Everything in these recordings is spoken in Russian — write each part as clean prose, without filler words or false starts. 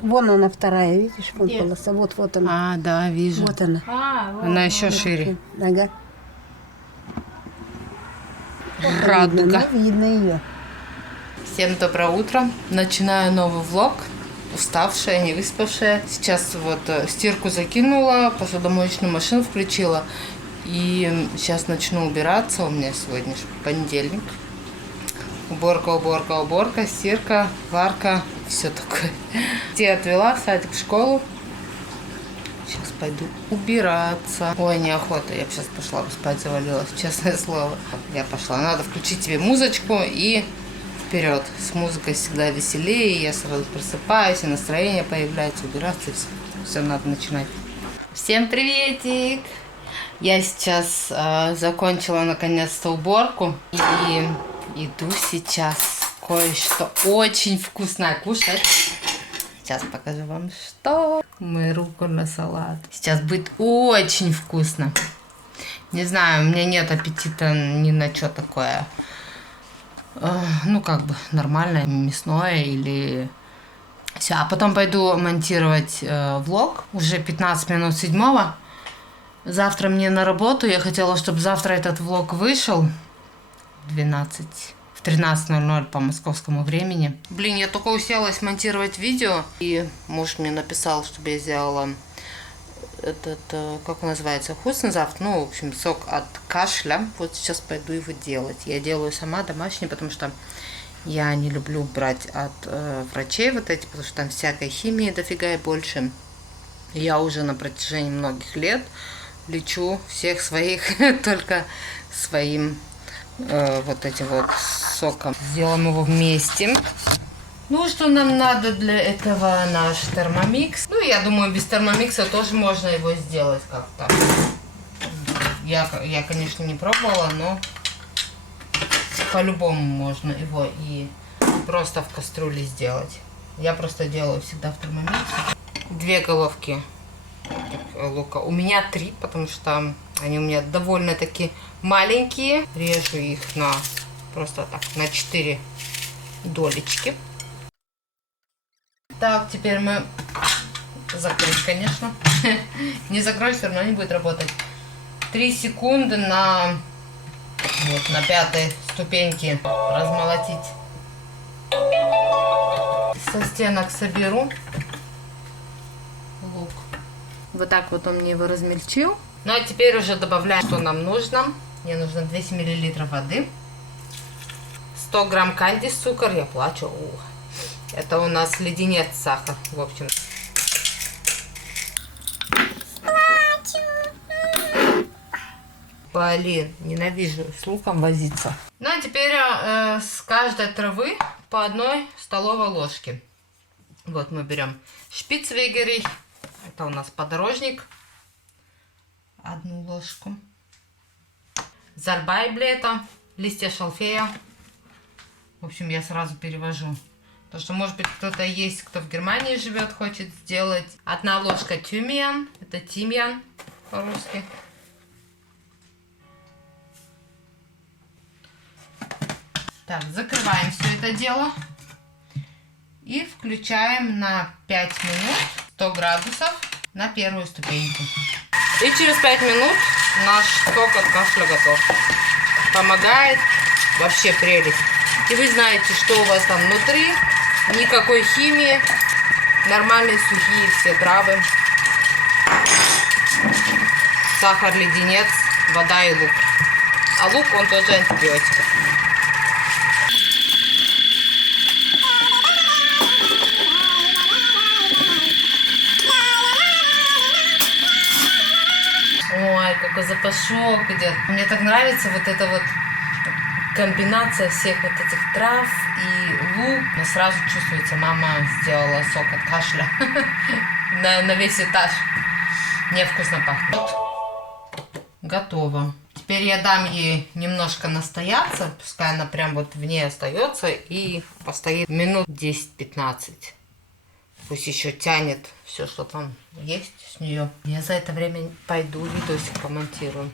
Вон она вторая, видишь, вон полоса. Вот она. А, да, вижу. Вот она. Она еще шире. Ага. Радуга. Видно ее. Всем доброе утро. Начинаю новый влог. Уставшая, не выспавшая. Сейчас вот стирку закинула, посудомоечную машину включила. И сейчас начну убираться. У меня сегодня понедельник. Уборка, стирка, варка, все такое. Детей отвела в садик, в школу. Сейчас пойду убираться. Ой, неохота. Я бы сейчас пошла бы спать, завалилась, честное слово. Я пошла. Надо включить тебе музычку и вперед. С музыкой всегда веселее. Я сразу просыпаюсь, и настроение появляется, убираться, и все надо начинать. Всем приветик! Я сейчас закончила наконец-то уборку и иду сейчас кое-что очень вкусное кушать. Сейчас покажу вам, что. Мою руку на салат. Сейчас будет очень вкусно. Не знаю, у меня нет аппетита ни на что такое. Ну, как бы нормальное, мясное или... Все, а потом пойду монтировать влог. Уже 15 минут 7. Завтра мне на работу. Я хотела, чтобы завтра этот влог вышел в 13:00 по московскому времени. Блин, я только уселась монтировать видео, и муж мне написал, чтобы я сделала этот, как он называется, Hustensaft, ну, в общем, сок от кашля. Вот сейчас пойду его делать. Я делаю сама, домашний, потому что я не люблю брать от врачей вот эти, потому что там всякой химии дофига и больше. Я уже на протяжении многих лет лечу всех своих только своим вот этим вот соком. Сделаем его вместе. Ну, что нам надо для этого? Наш термомикс. Ну, я думаю, без термомикса тоже можно его сделать как-то. Я, конечно, не пробовала, но по-любому можно его и просто в кастрюле сделать. Я просто делаю всегда в термомиксе. 2 головки лука. У меня 3, потому что они у меня довольно-таки маленькие. Режу их на просто так, на 4 долечки. Так, теперь мы... Закрыть, конечно. Не закрою, все равно не будет работать. 3 секунды на... Вот, на 5-й ступеньке размолотить. Со стенок соберу лук. Вот так вот он мне его размельчил. Ну а теперь уже добавляем, что нам нужно. Мне нужно 200 мл воды. 100 грамм канди, цукор. Я плачу. Это у нас леденец, сахар. В общем. Блин, ненавижу с луком возиться. Ну а теперь с каждой травы по 1 столовой ложке. Вот мы берем шпицвегерей. Это у нас подорожник. 1 ложку. Зарбайблета, листья шалфея. В общем, я сразу перевожу. Потому что, может быть, кто-то есть, кто в Германии живет, хочет сделать. 1 ложка тюмьян. Это тимьян по-русски. Так, закрываем все это дело. И включаем на 5 минут 100 градусов на 1-ю ступеньку. И через 5 минут наш сок от кашля готов. Помогает. Вообще прелесть. И вы знаете, что у вас там внутри. Никакой химии. Нормальные сухие все травы. Сахар, леденец, вода и лук. А лук, он тоже антибиотик. Ой, какой запашок идет. Мне так нравится вот эта вот комбинация всех вот этих трав и лук. Но сразу чувствуется, мама сделала сок от кашля на весь этаж. Мне вкусно пахнет. Готово. Теперь я дам ей немножко настояться. Пускай она прям вот в ней остается и постоит минут 10-15. Пусть еще тянет все, что там есть с нее. Я за это время пойду видосик помонтирую.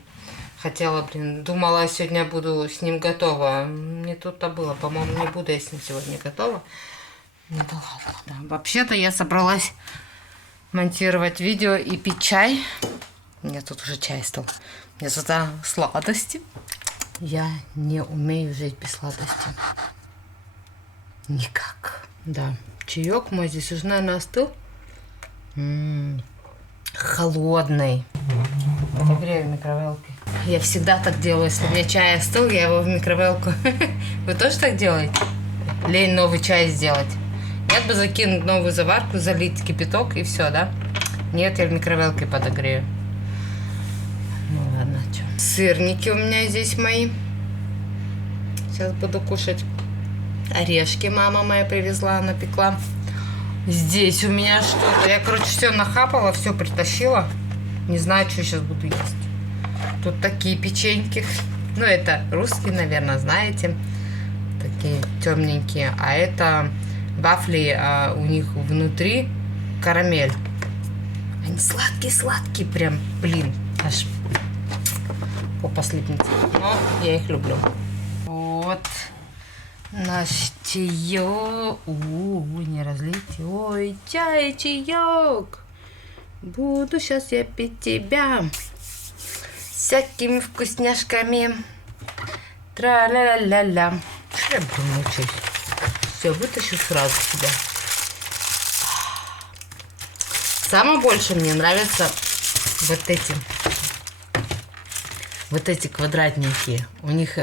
Хотела, блин, думала, сегодня буду с ним готова. Не тут-то было. По-моему, не буду я с ним сегодня готова. Ну да ладно. Да. Вообще-то я собралась монтировать видео и пить чай. У меня тут уже чай стал. Мне сюда сладости. Я не умею жить без сладости. Никак. Да. Чаек мой здесь уже, наверное, остыл. Холодный. Подогрею в микроволновке. Я всегда так делаю. Если у меня чай остыл, я его в микроволновку. Вы тоже так делаете? Лень новый чай сделать. Нет бы закинуть новую заварку, залить кипяток и все, да? Нет, я в микроволновке подогрею. Ну ладно, что. Сырники у меня здесь мои. Сейчас буду кушать. Орешки мама моя привезла, напекла. Здесь у меня что-то. Я, короче, все нахапала, все притащила. Не знаю, что сейчас буду есть. Тут такие печеньки. Ну, это русские, наверное, знаете. Такие темненькие. А это вафли, у них внутри карамель. Они сладкие-сладкие прям. Блин, аж попа слипнется. Но я их люблю. Вот. Наш чаек. Не разлейте. Ой, чай, чаек. Буду сейчас я пить тебя всякими вкусняшками. Тра-ля-ля-ля-ля. Что я буду мучить? Все, вытащу сразу тебя. Самое больше мне нравятся вот эти квадратненькие. У них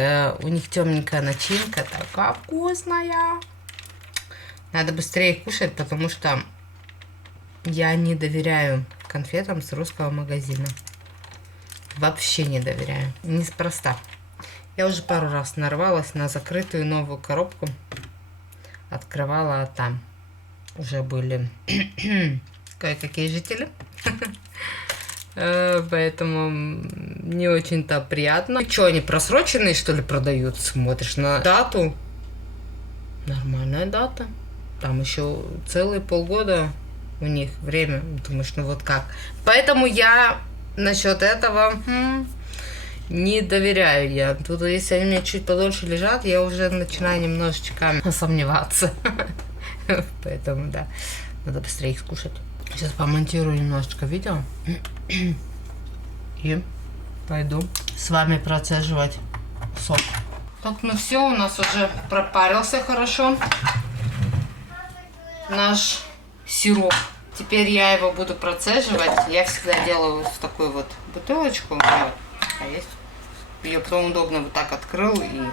темненькая начинка. Такая вкусная. Надо быстрее кушать, потому что я не доверяю конфетам с русского магазина. Вообще не доверяю. Неспроста. Я уже пару раз нарвалась на закрытую новую коробку. Открывала, а там уже были кое-какие жители. Поэтому не очень-то приятно. Что, они просроченные, что ли, продают? Смотришь на дату. Нормальная дата. Там еще целые полгода у них время. Думаешь, ну вот как. Поэтому я насчет этого не доверяю. Я тут, если они у меня чуть подольше лежат, я уже начинаю немножечко сомневаться. Поэтому, да, надо быстрее их скушать. Сейчас помонтирую немножечко видео. И пойду с вами процеживать сок. Так, ну все, у нас уже пропарился хорошо наш сироп. Теперь я его буду процеживать. Я всегда делаю в такую вот бутылочку. У меня вот есть. Ее потом удобно вот так открыл и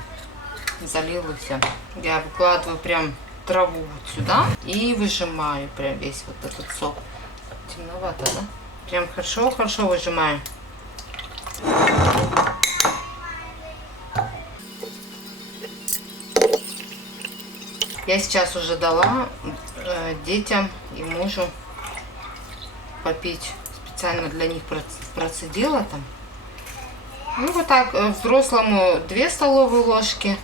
залил, и все. Я выкладываю прям траву вот сюда и выжимаю прям весь вот этот сок. Темновато, да? Прям хорошо выжимаю. Я сейчас уже дала детям и мужу попить. Специально для них процедила там. Ну вот так, взрослому 2 столовые ложки,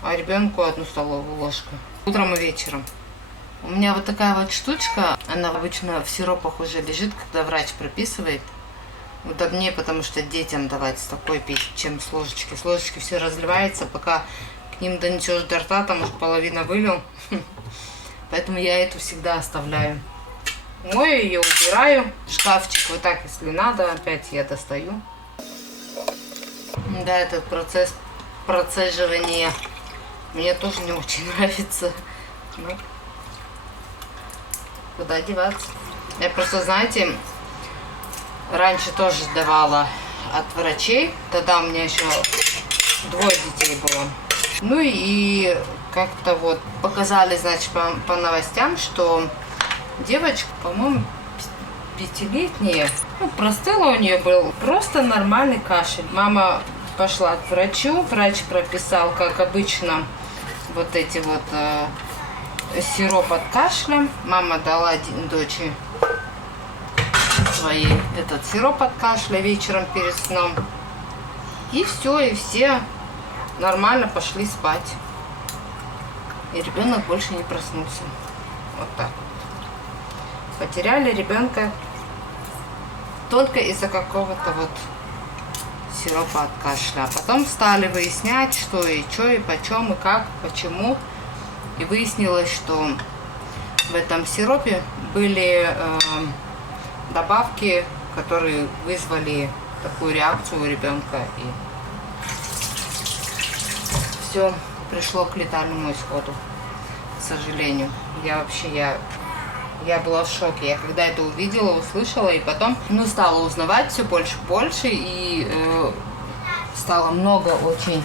а ребенку 1 столовую ложку. Утром и вечером. У меня вот такая вот штучка, она обычно в сиропах уже лежит, когда врач прописывает. Удобнее, потому что детям давать с такой пить, чем с ложечки. С ложечки все разливается, пока к ним донесешь до рта, там уже половина вылил. Поэтому я эту всегда оставляю. Мою ее, убираю в шкафчик. Вот так, если надо, опять я достаю. Да, этот процесс процеживания мне тоже не очень нравится. Ну, куда деваться? Я просто, знаете, раньше тоже давала от врачей. Тогда у меня еще 2 детей было. Ну и как-то вот показали, значит, по новостям, что девочка, по-моему, 5-летняя, ну, простыла у нее был просто нормальный кашель. Мама пошла к врачу, врач прописал, как обычно, вот эти вот сироп от кашля. Мама дала дочери своей этот сироп от кашля вечером перед сном. И все, и все нормально пошли спать. И ребенок больше не проснулся. Вот так вот. Потеряли ребенка только из-за какого-то вот сиропа от кашля. А потом стали выяснять, что и что, и почем, и как, почему. И выяснилось, что в этом сиропе были добавки, которые вызвали такую реакцию у ребенка. И все пришло к летальному исходу, к сожалению. Я была в шоке. Я когда это увидела, услышала, и потом стала узнавать все больше и больше, и стало много очень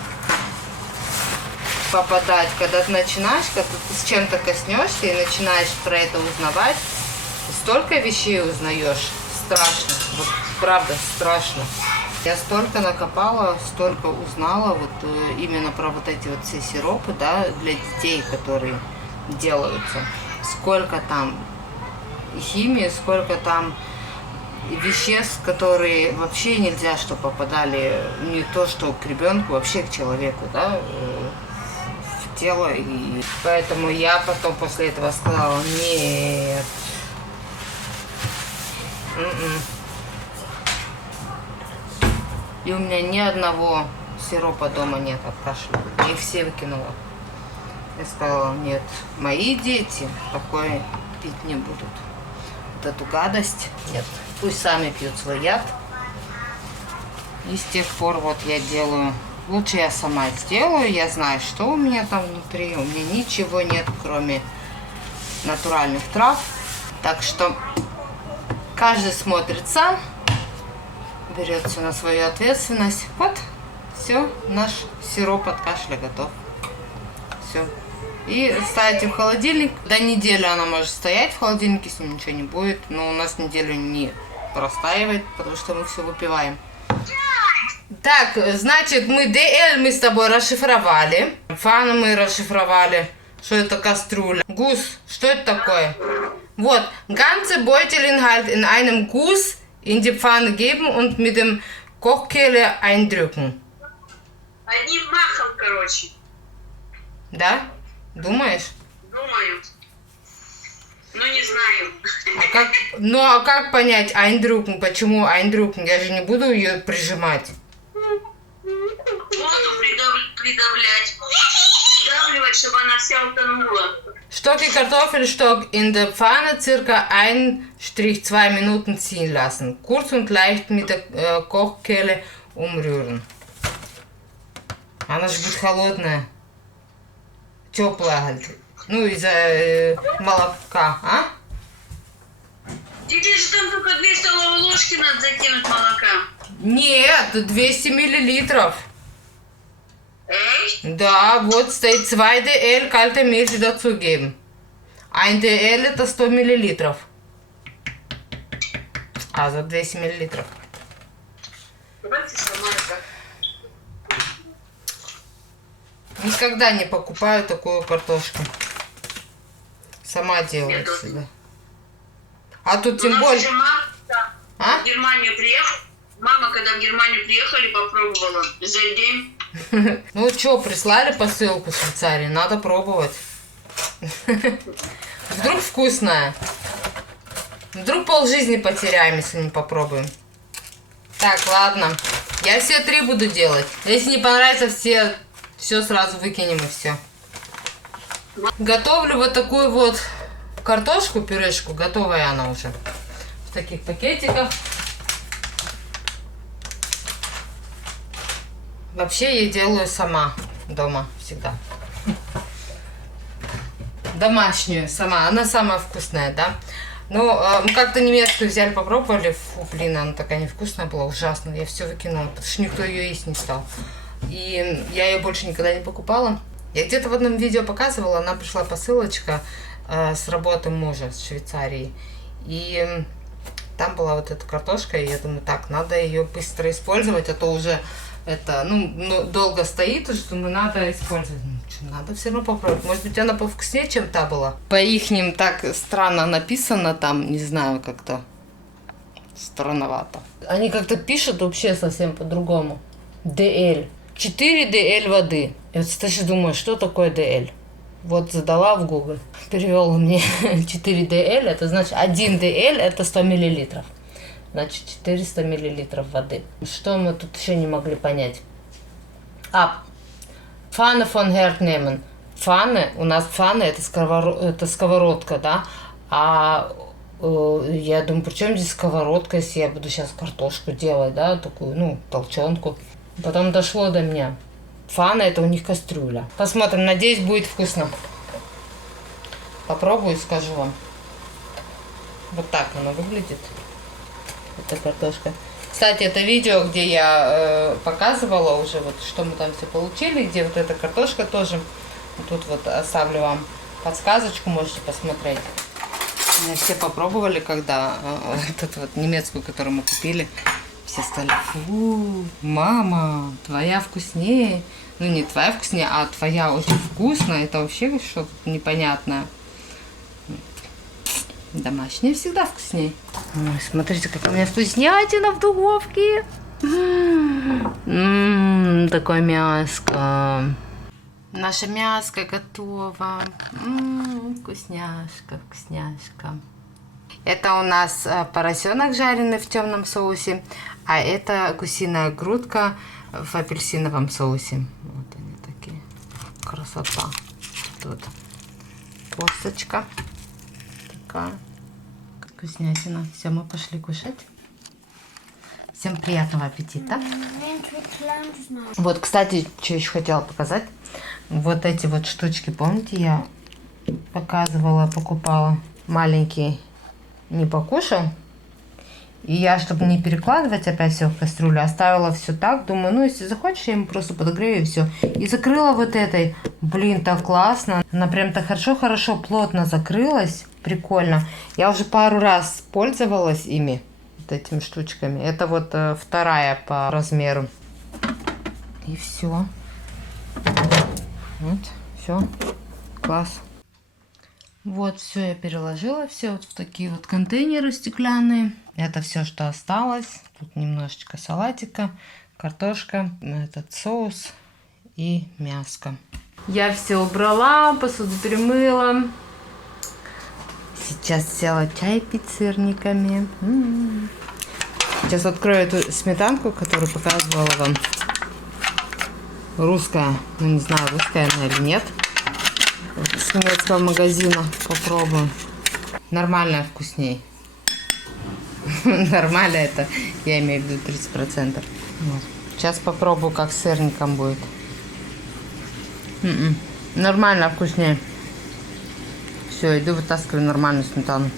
попадать. Когда ты начинаешь, когда ты с чем-то коснешься и начинаешь про это узнавать, столько вещей узнаешь. Страшно. Вот правда, страшно. Я столько накопала, столько узнала вот именно про вот эти вот все сиропы, да, для детей, которые делаются. Сколько там химии, сколько там веществ, которые вообще нельзя, чтобы попадали не то, что к ребенку, вообще к человеку, да, в тело. И поэтому я потом после этого сказала: нет. И у меня ни одного сиропа дома нет от кашля. Я их все выкинула. Я сказала: нет, мои дети такое пить не будут. Вот эту гадость нет. Пусть сами пьют свой яд. И с тех пор вот я делаю. Лучше я сама сделаю. Я знаю, что у меня там внутри. У меня ничего нет, кроме натуральных трав. Так что каждый смотрит сам. Берет все на свою ответственность. Вот, все, наш сироп от кашля готов. Все. И ставите в холодильник. До недели она может стоять в холодильнике, с ним ничего не будет. Но у нас неделю не простаивает, потому что мы все выпиваем. Так, значит, мы DL мы с тобой расшифровали. Фану мы расшифровали. Что это кастрюля? Гус, что это такое? Вот, ganze Beutelinhalt in einem Guss in die Pfanne geben und mit dem Kochkelle eindrücken. Одним махом, короче. Да? Думаешь? Думаю. Но не знаю. А как понять eindrücken? Почему eindrücken? Я же не буду ее прижимать. Воду придавлять. Придавливать, чтобы она вся утонула. Stocke Kartoffelstock in der Pfanne circa 1-2 Minuten ziehen lassen. Kurz und leicht mit der Kochkelle umrühren. Она же будет холодная. Теплая. Ну, из-за молока, а? Тебе же там только 2 столовые ложки надо закинуть молока. Нет, 200 миллилитров. Эй? Да, вот стоит 2 dl kalte Milch dazugeben. 1 dl это 100 миллилитров. А, за 200 миллилитров. Давайте сама это. Никогда не покупаю такую картошку. Сама делаю всегда. А тут тем более... В Германию приехала. Мама, когда в Германию приехали, попробовала за день. Ну что, прислали посылку в Швейцарии, надо пробовать. Вдруг вкусная. Вдруг полжизни потеряем, если не попробуем. Так, ладно. Я все 3 буду делать. Если не понравится, все сразу выкинем и все. Готовлю вот такую вот картошку, пюрешку. Готовая она уже. В таких пакетиках. Вообще я делаю сама дома всегда. Домашнюю сама. Она самая вкусная, да? Ну, мы как-то немецкую взяли, попробовали. Фу, блин, она такая невкусная была, ужасно. Я все выкинула, потому что никто ее есть не стал. И я ее больше никогда не покупала. Я где-то в одном видео показывала, она пришла посылочка с работы мужа с Швейцарии. И там была вот эта картошка, и я думаю, так, надо ее быстро использовать, а то уже это, долго стоит, что надо использовать. Надо все равно попробовать. Может быть, она повкуснее, чем та была. По ихним так странно написано там, не знаю, как-то странновато. Они как-то пишут вообще совсем по-другому. DL. 4 DL воды. Я, кстати, думаю, что такое DL? Вот задала в Google. Перевел мне 4 DL, это значит 1 DL это 100 миллилитров. Значит, 400 миллилитров воды. Что мы тут еще не могли понять? Pfanne von Herd nehmen. фаны, у нас фаны это сковородка, да, а я думаю, при чем здесь сковородка, если я буду сейчас картошку делать, да, такую, ну, толченку. Потом дошло до меня. Фаны это у них кастрюля. Посмотрим, надеюсь, будет вкусно. Попробую и скажу вам. Вот так оно выглядит. Это картошка. Кстати, это видео, где я показывала уже, вот что мы там все получили, где вот эта картошка тоже. Тут вот оставлю вам подсказочку, можете посмотреть. Все попробовали, когда вот эту вот немецкую, которую мы купили. Все стали: фу, мама, твоя вкуснее. Ну, не твоя вкуснее, а твоя очень вкусная. Это вообще что-то непонятное. Домашняя всегда вкуснее. Ой, смотрите, какая у меня вкуснятина в духовке. Такое мяско. Наше мяско готово. Вкусняшка, вкусняшка. Это у нас поросенок жареный в темном соусе, а это гусиная грудка в апельсиновом соусе. Вот они такие. Красота. Тут косточка. Такая. Вкуснятина. Все, мы пошли кушать. Всем приятного аппетита. Вот, кстати, что еще хотела показать. Вот эти вот штучки, помните, я показывала, покупала. Маленький не покушал. И я, чтобы не перекладывать опять все в кастрюлю, оставила все так. Думаю, ну, если захочешь, я ему просто подогрею и все. И закрыла вот этой. Блин, так классно. Она прям так хорошо плотно закрылась. Прикольно. Я уже пару раз пользовалась ими. Вот этими штучками. Это вот вторая по размеру. И все. Вот, все. Класс. Вот, все я переложила. Все вот в такие вот контейнеры стеклянные. Это все, что осталось. Тут немножечко салатика, картошка, этот соус и мяско. Я все убрала, посуду перемыла. Сейчас села чай пить с сырниками. Сейчас открою эту сметанку, которую показывала вам. Русская. Ну, не знаю, русская она или нет. С немецкого магазина. Попробую. Нормально вкусней. Нормально это. Я имею в виду 30%. Вот. Сейчас попробую, как с сырником будет. Нормально вкуснее. Все, иду вытаскиваю нормальную сметану.